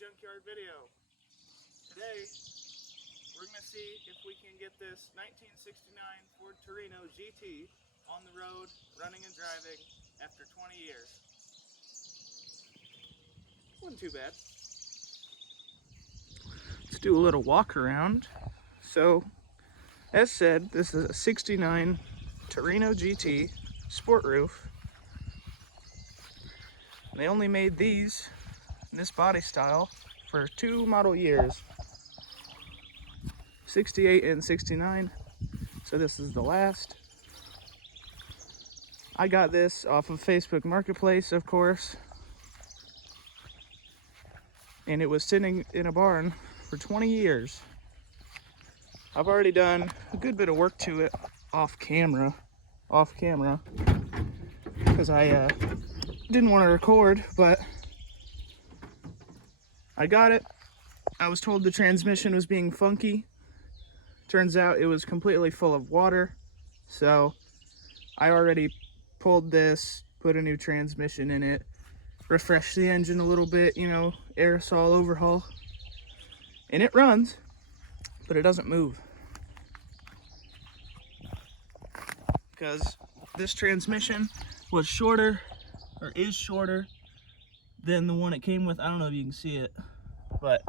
junkyard video. Today, we're going to see if we can get this 1969 Ford Torino GT on the road, running and driving after 20 years. Wasn't too bad. Let's do a little walk around. So, as said, this is a 69 Torino GT sport roof. They only made these in this body style for 2 model years, 68 and 69. So this is the last. I got this off of Facebook Marketplace, of course, and it was sitting in a barn for 20 years. I've already done a good bit of work to it off camera, because I didn't want to record, but I got it. I was told the transmission was being funky. Turns out it was completely full of water, so I already pulled this, put a new transmission in it, refreshed the engine a little bit, you know, aerosol overhaul, and it runs, but it doesn't move. Because this transmission was shorter, or is shorter, than the one it came with. I don't know if you can see it, but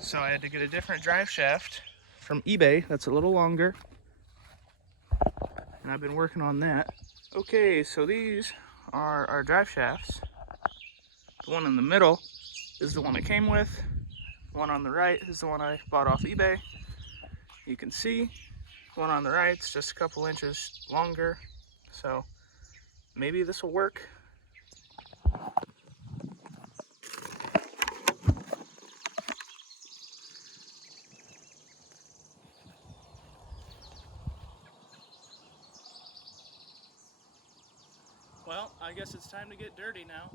so I had to get a different drive shaft from eBay that's a little longer, and I've been working on that. Okay, so these are our drive shafts. The one in the middle is the one it came with. The one on the right is the one I bought off eBay. You can see the one on the right is just a couple inches longer, so maybe this will work. Well, I guess it's time to get dirty now.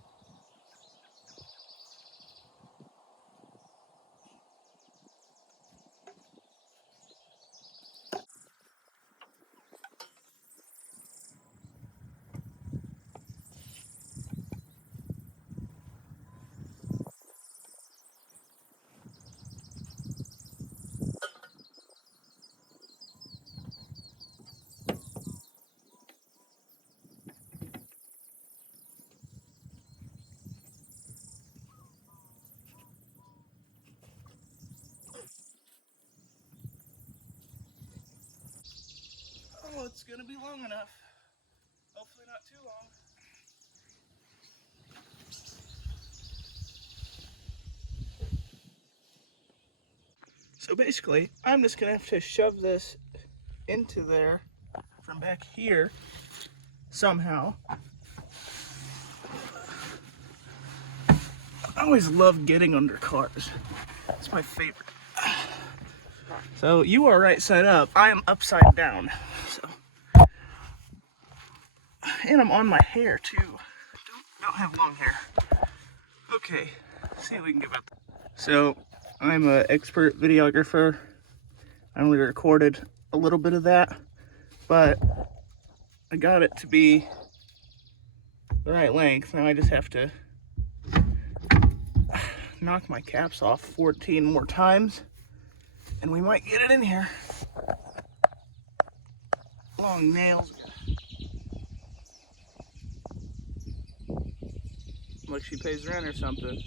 Oh, it's gonna be long enough. Hopefully not too long. So basically, I'm just gonna have to shove this into there from back here somehow. I always love getting under cars. It's my favorite. So you are right side up. I am upside down. So, and I'm on my hair too. Don't have long hair. Okay, let's see if we can get about that. So I'm an expert videographer. I only recorded a little bit of that, but I got it to be the right length. Now I just have to knock my caps off 14 more times, and we might get it in here. Long nails. Like she pays rent or something.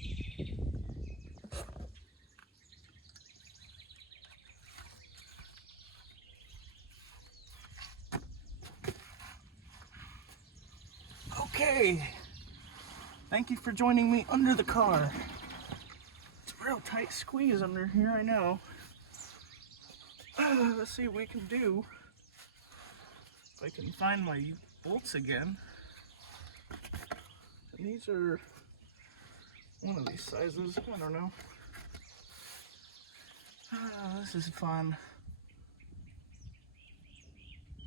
Okay. Thank you for joining me under the car. It's a real tight squeeze under here, I know. Let's see what we can do. If I can find my bolts again. And these are one of these sizes, I don't know. This is fun.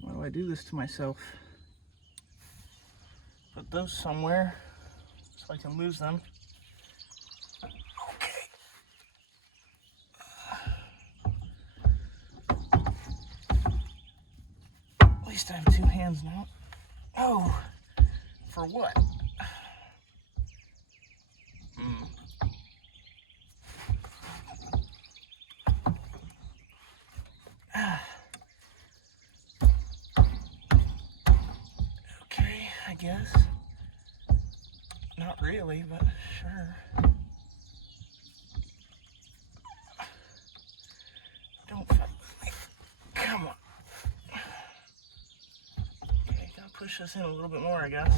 Why do I do this to myself? Put those somewhere so I can lose them. Okay. At least I have 2 hands now. Oh, for what? guess. Not really, but sure. Don't fight with me. Come on. Okay, gotta push this in a little bit more, I guess.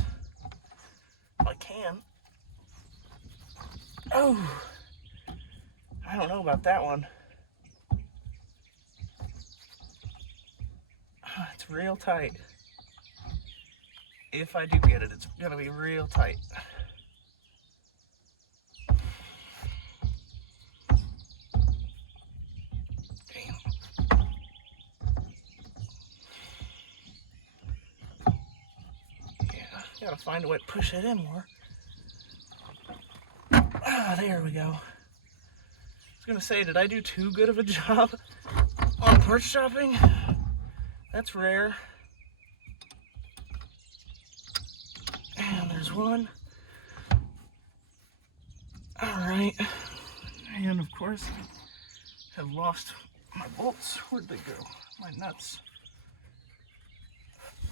If I can. Oh! I don't know about that one. Oh, it's real tight. If I do get it, it's gonna be real tight. Damn. Yeah, gotta find a way to push it in more. Ah, there we go. I was gonna say, did I do too good of a job on porch chopping? That's rare. And there's one. Alright. And of course, I have lost my bolts. Where'd they go? My nuts.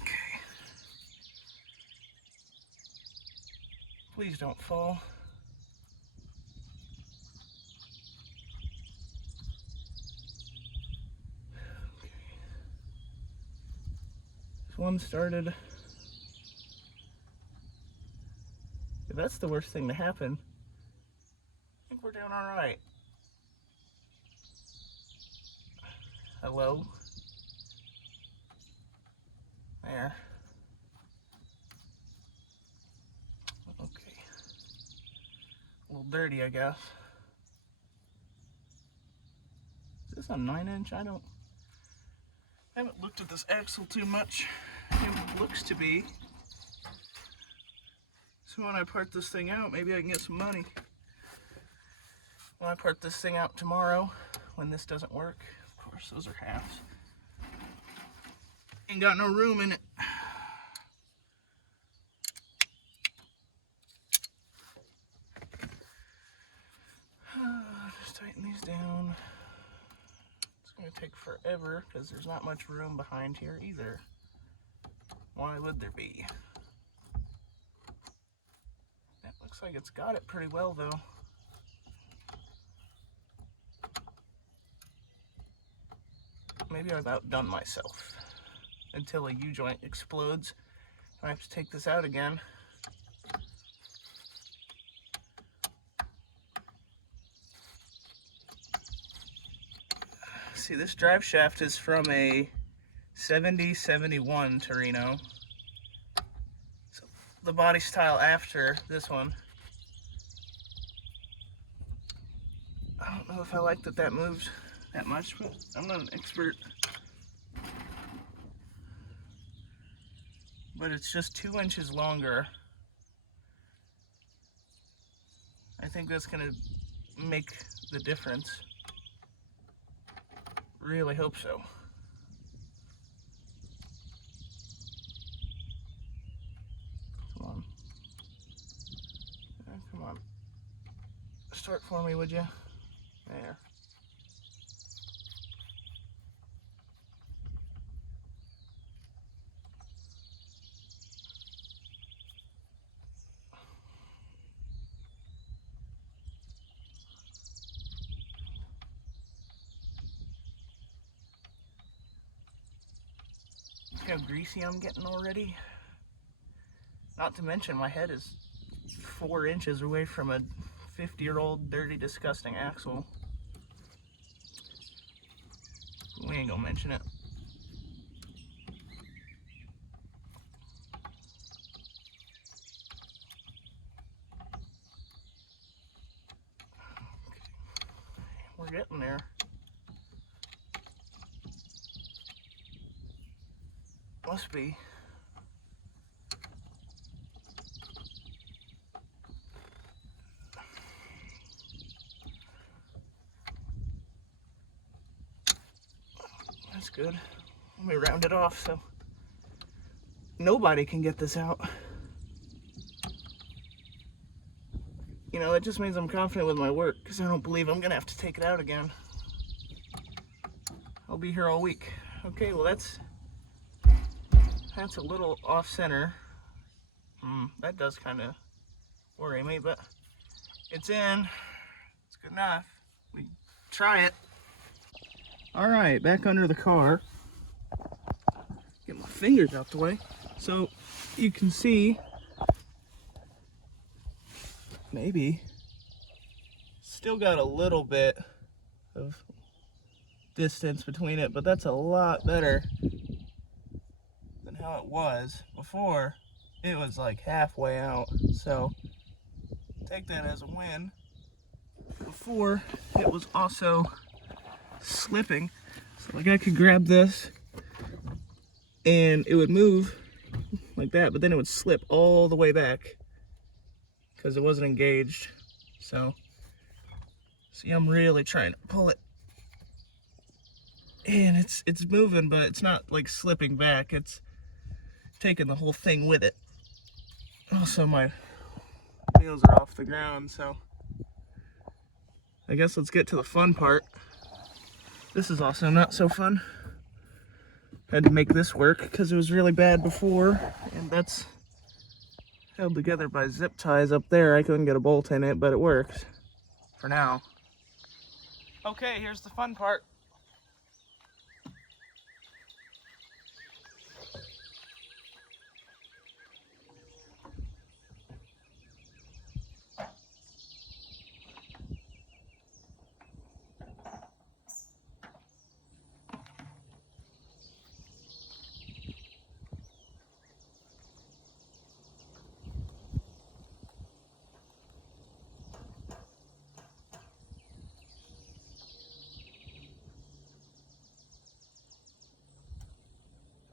Okay. Please don't fall. One started. If that's the worst thing to happen, I think we're doing all right. Hello? There. Okay. A little dirty, I guess. Is this a 9-inch? I haven't looked at this axle too much. It looks to be. So when I part this thing out, maybe I can get some money. When I part this thing out tomorrow, when this doesn't work, of course those are halves. Ain't got no room in it. Just tighten these down. It's gonna take forever because there's not much room behind here either. Why would there be? That looks like it's got it pretty well though. Maybe I've outdone myself until a U-joint explodes and I have to take this out again. See, this drive shaft is from a 70-71 Torino. So the body style after this one. I don't know if I like that moved that much, but I'm not an expert. But it's just 2 inches longer. I think that's gonna make the difference. Really hope so. Come on. Come on. Start for me, would you? There. See how greasy I'm getting already? Not to mention my head is 4 inches away from a 50-year-old dirty, disgusting axle. We ain't gonna mention it. We're getting there. Must be. That's good. Let me round it off so nobody can get this out. You know, that just means I'm confident with my work because I don't believe I'm gonna have to take it out again. I'll be here all week. Okay, well that's a little off center. That does kind of worry me, but it's in. It's good enough. We try it. All right, back under the car. Get my fingers out the way. So you can see, maybe, still got a little bit of distance between it, but that's a lot better than how it was before. It was like halfway out, so take that as a win. Before, it was also slipping, so like I could grab this and it would move like that, but then it would slip all the way back because it wasn't engaged. So see, I'm really trying to pull it, and it's moving, but it's not like slipping back. It's taking the whole thing with it. Also, my wheels are off the ground, so I guess let's get to the fun part. This is also not so fun. Had to make this work because it was really bad before, and that's held together by zip ties up there. I couldn't get a bolt in it, but it works for now. Okay, here's the fun part.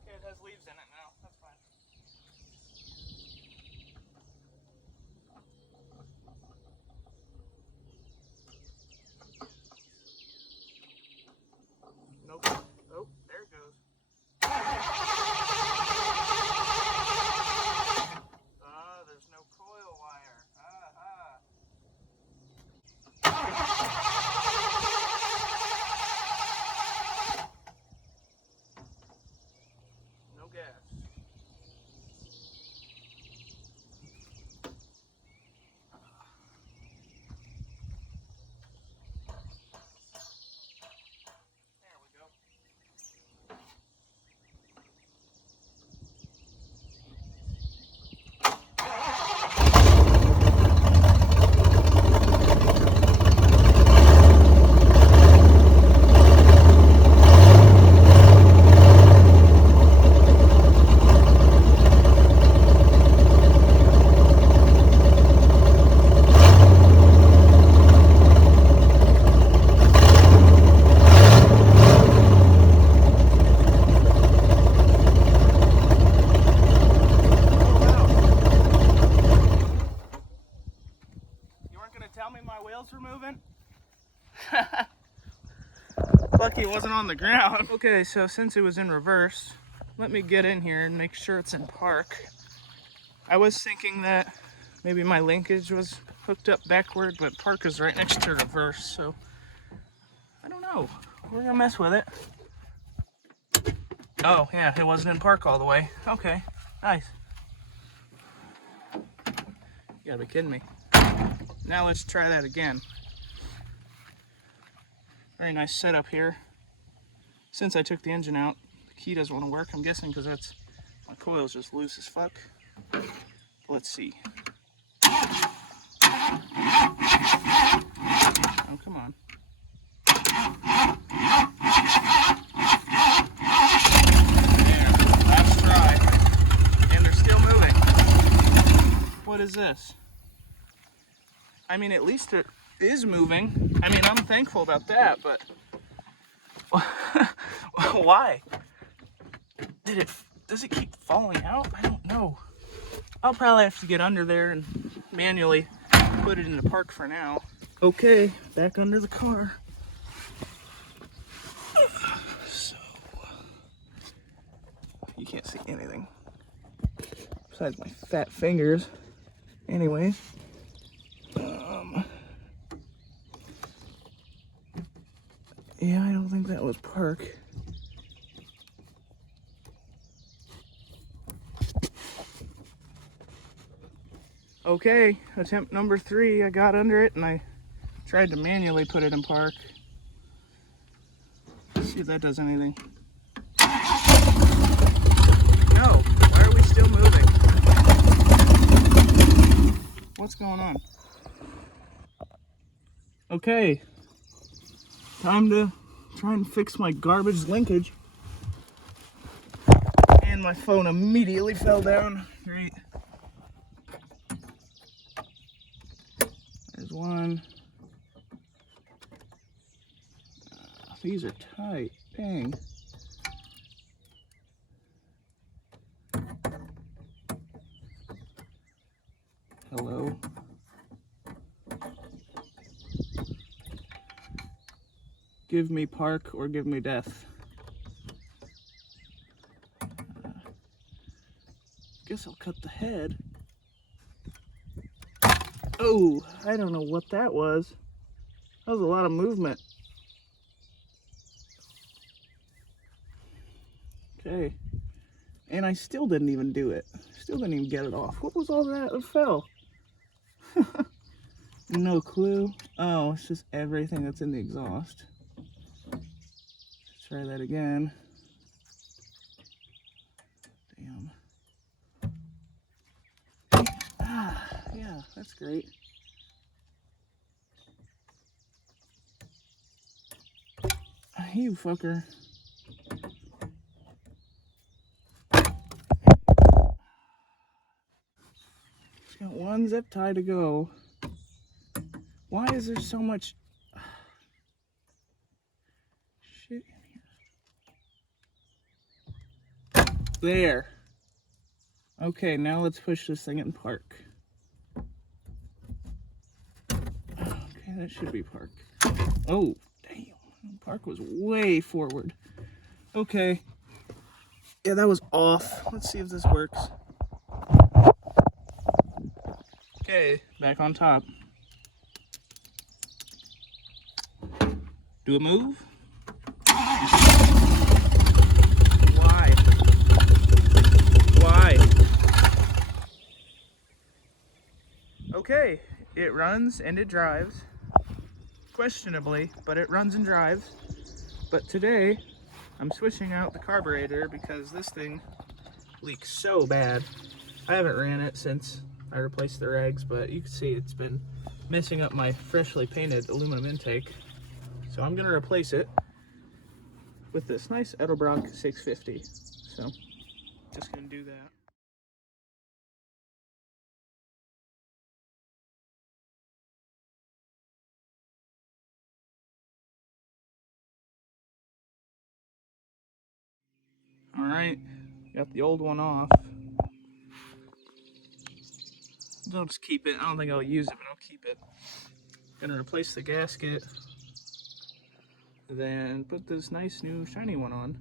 It has leaves in it now, that's fine. Nope. Oh, there it goes. Ah, there's no coil wire. No gas. There we go. Tell me my wheels were moving? Lucky it wasn't on the ground. Okay, so since it was in reverse, let me get in here and make sure it's in park. I was thinking that maybe my linkage was hooked up backward, but park is right next to reverse, so I don't know. We're gonna mess with it. Oh, yeah, it wasn't in park all the way. Okay, nice. You gotta be kidding me. Now let's try that again. Very nice setup here. Since I took the engine out, the key doesn't want to work, I'm guessing because that's my coil's just loose as fuck. Let's see. Oh, come on. There, last try. And they're still moving. What is this? I mean, at least it is moving. I mean, I'm thankful about that, but why? Does it keep falling out? I don't know. I'll probably have to get under there and manually put it into park for now. Okay, back under the car. So, you can't see anything besides my fat fingers. Anyway. Yeah, I don't think that was park. Okay, attempt number 3. I got under it and I tried to manually put it in park. Let's see if that does anything. No, why are we still moving? What's going on? Okay, time to try and fix my garbage linkage. And my phone immediately fell down. Great. There's one. These are tight. Dang. Hello. Give me park or give me death. Guess I'll cut the head. Oh, I don't know what that was. That was a lot of movement. Okay. And I still didn't even do it. Still didn't even get it off. What was all that? It fell. No clue. Oh, it's just everything that's in the exhaust. Let's try that again. Damn. Ah, yeah, that's great. You fucker. Just got one zip tie to go. Why is there so much shit in here? There. Okay, now let's push this thing in park. Okay, that should be park. Oh, damn. Park was way forward. Okay. Yeah, that was off. Let's see if this works. Okay, back on top. Do a move? Why? Why? Okay, it runs and it drives. Questionably, but it runs and drives. But today, I'm switching out the carburetor because this thing leaks so bad. I haven't ran it since I replaced the regs, but you can see it's been messing up my freshly painted aluminum intake. So I'm gonna replace it with this nice Edelbrock 650. So, just gonna do that. All right, got the old one off. I'll just keep it. I don't think I'll use it, but I'll keep it. Gonna replace the gasket, then put this nice new shiny one on.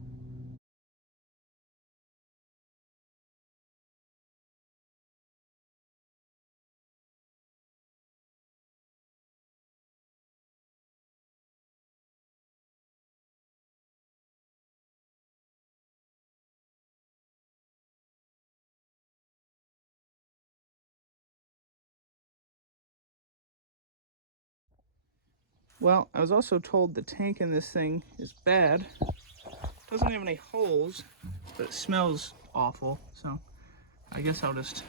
Well, I was also told the tank in this thing is bad. Doesn't have any holes, but it smells awful. So I guess I'll just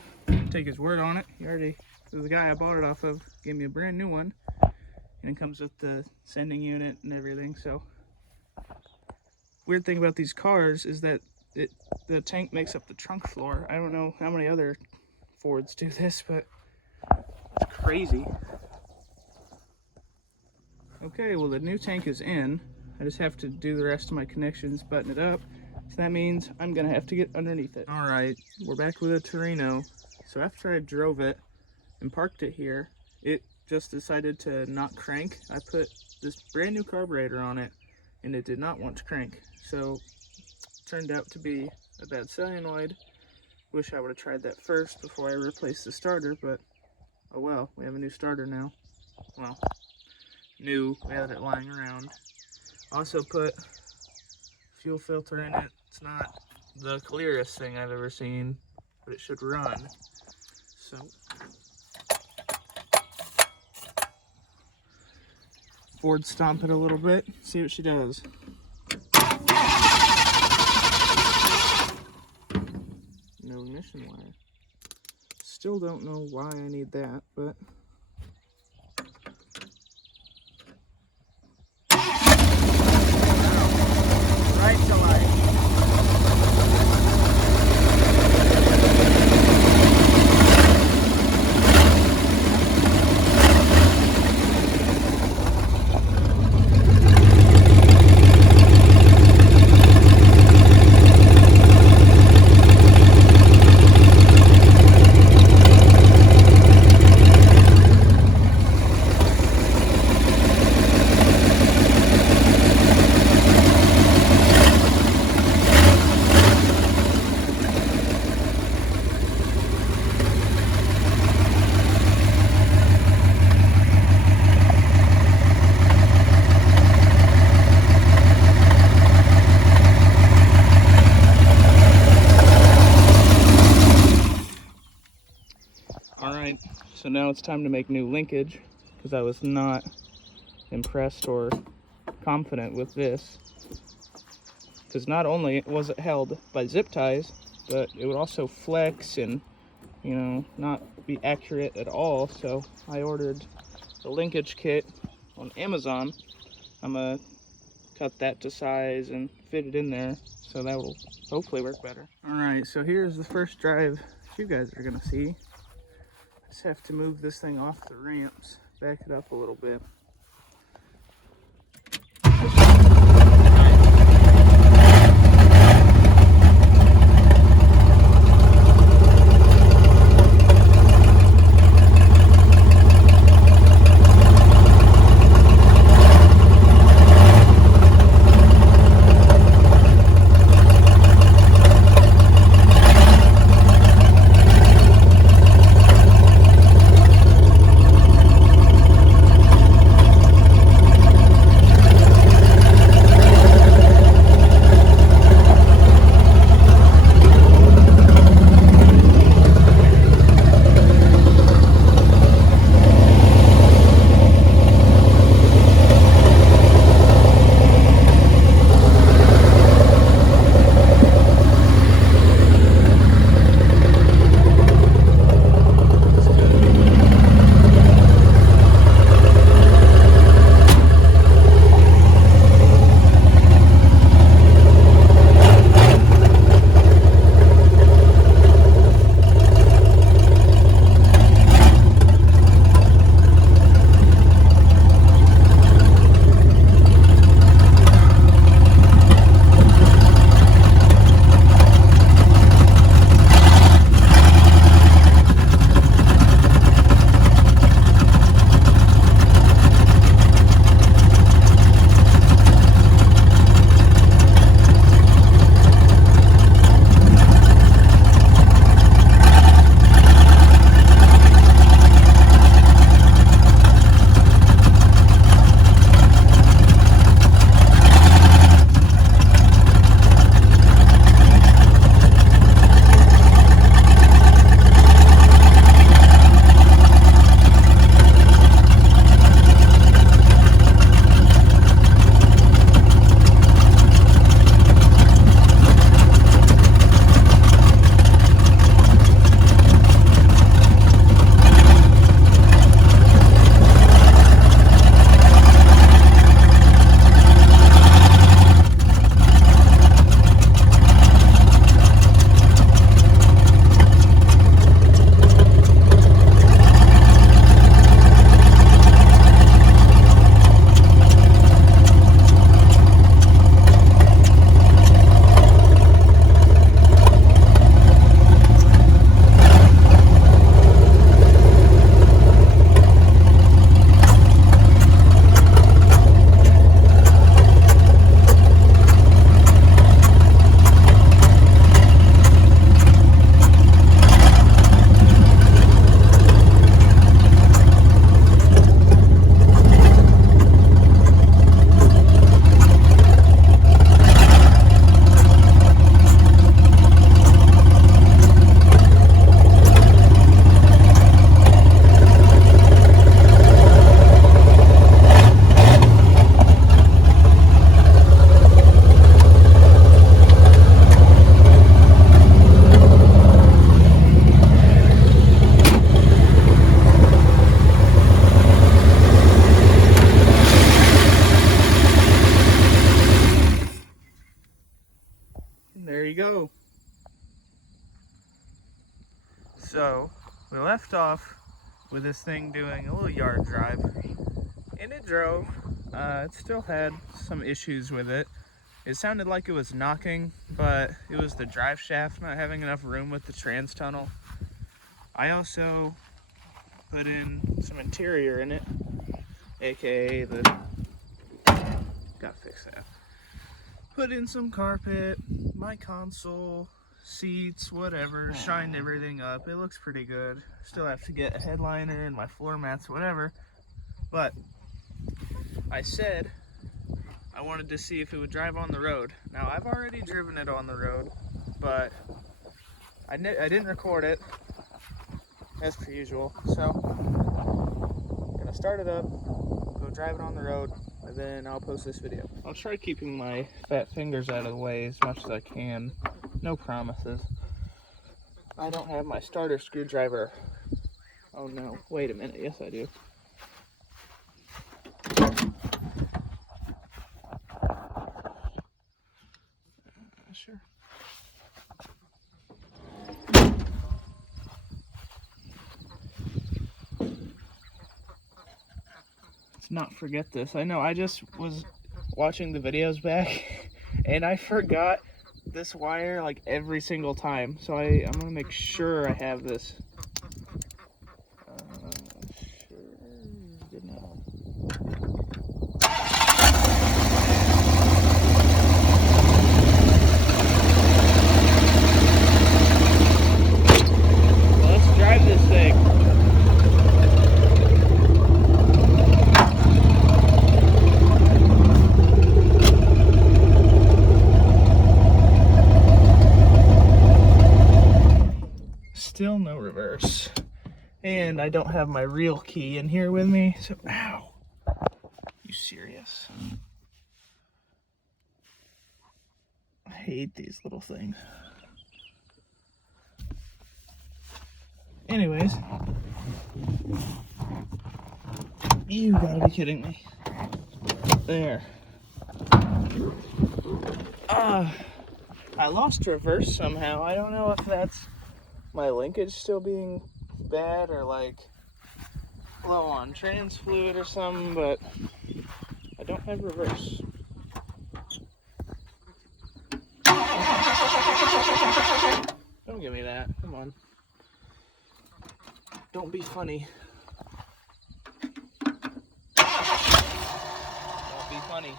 take his word on it. The guy I bought it off of gave me a brand new one, and it comes with the sending unit and everything. So weird thing about these cars is that the tank makes up the trunk floor. I don't know how many other Fords do this, but it's crazy. Okay, well the new tank is in. I just have to do the rest of my connections, button it up. So that means I'm gonna have to get underneath it. All right, we're back with a Torino. So after I drove it and parked it here, it just decided to not crank. I put this brand new carburetor on it and it did not want to crank. So it turned out to be a bad solenoid. Wish I would have tried that first before I replaced the starter, but oh well, we have a new starter now. Well, new, we had it lying around. Also put fuel filter in it. It's not the clearest thing I've ever seen, but it should run. So board stomp it a little bit, see what she does. No ignition wire. Still don't know why I need that, but right to life. Alright, so now it's time to make new linkage, because I was not impressed or confident with this. Because not only was it held by zip ties, but it would also flex and, you know, not be accurate at all. So I ordered the linkage kit on Amazon. I'm going to cut that to size and fit it in there, so that will hopefully work better. Alright, so here's the first drive you guys are going to see. Just have to move this thing off the ramps, back it up a little bit. So we left off with this thing doing a little yard drive, and it drove. It still had some issues with it. It sounded like it was knocking, but it was the drive shaft not having enough room with the trans tunnel. I also put in some interior in it, aka the, gotta fix that. Put in some carpet, my console, seats, whatever, shined everything up. It looks pretty good. Still have to get a headliner and my floor mats, whatever. But I said I wanted to see if it would drive on the road. Now I've already driven it on the road, but I didn't record it as per usual. So I'm gonna start it up, go drive it on the road, and then I'll post this video. I'll try keeping my fat fingers out of the way as much as I can. No promises. I don't have my starter screwdriver. Oh no, wait a minute, yes I do. Sure. Let's not forget this. I know, I just was watching the videos back and I forgot this wire like every single time, so I'm gonna make sure I have this. Good now. Let's drive this thing. Still no reverse, and I don't have my real key in here with me, so ow, you serious? I hate these little things. Anyways, you gotta be kidding me. There. I lost reverse somehow. I don't know if that's my linkage still being bad or like low on trans fluid or something, but I don't have reverse. Don't give me that. Come on. Don't be funny. Don't be funny.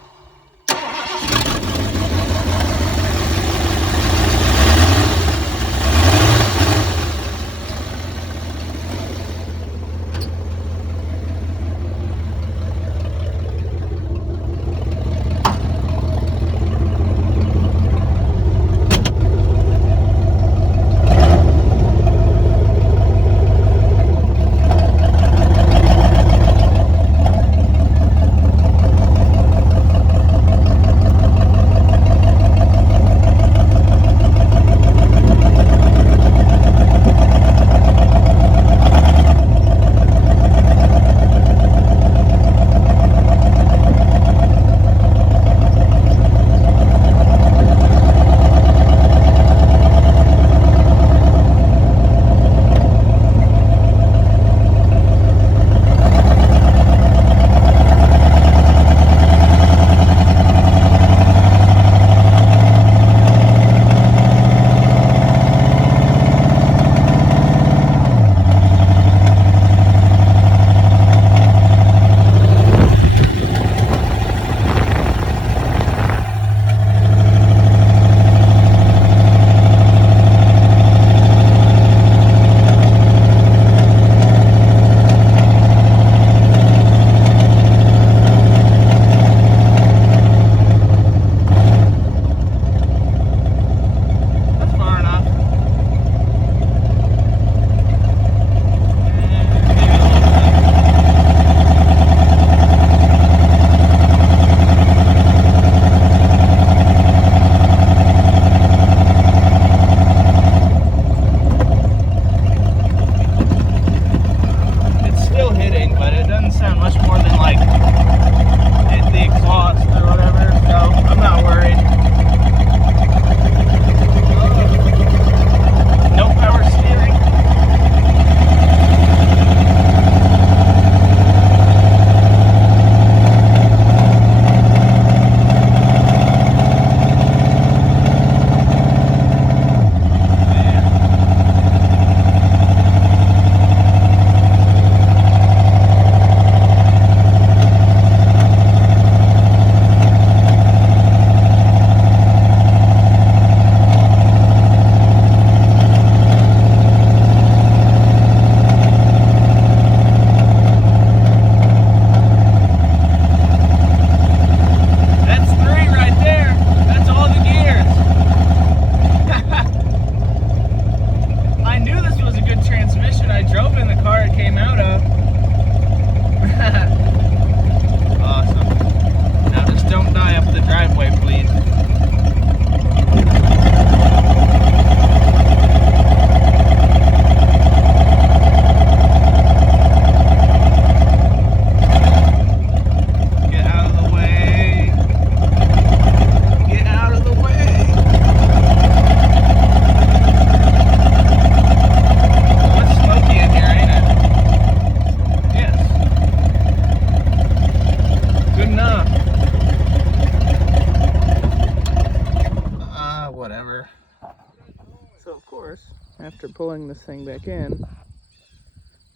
So of course, after pulling this thing back in, it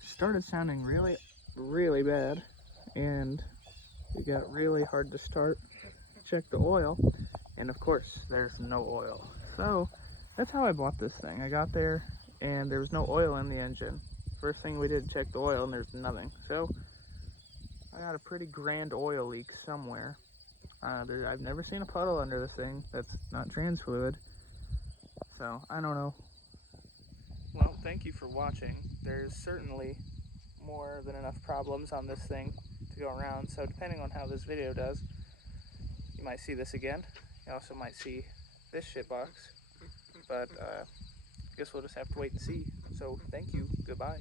started sounding really bad, and it got really hard to start. Check the oil, and of course there's no oil. So that's how I bought this thing. I got there and there was no oil in the engine. First thing we did, check the oil, and there's nothing. So I got a pretty grand oil leak somewhere. I've never seen a puddle under this thing that's not trans fluid, so I don't know. Well, thank you for watching. There's certainly more than enough problems on this thing to go around, so depending on how this video does, you might see this again. You also might see this shitbox, but I guess we'll just have to wait and see. So thank you, goodbye.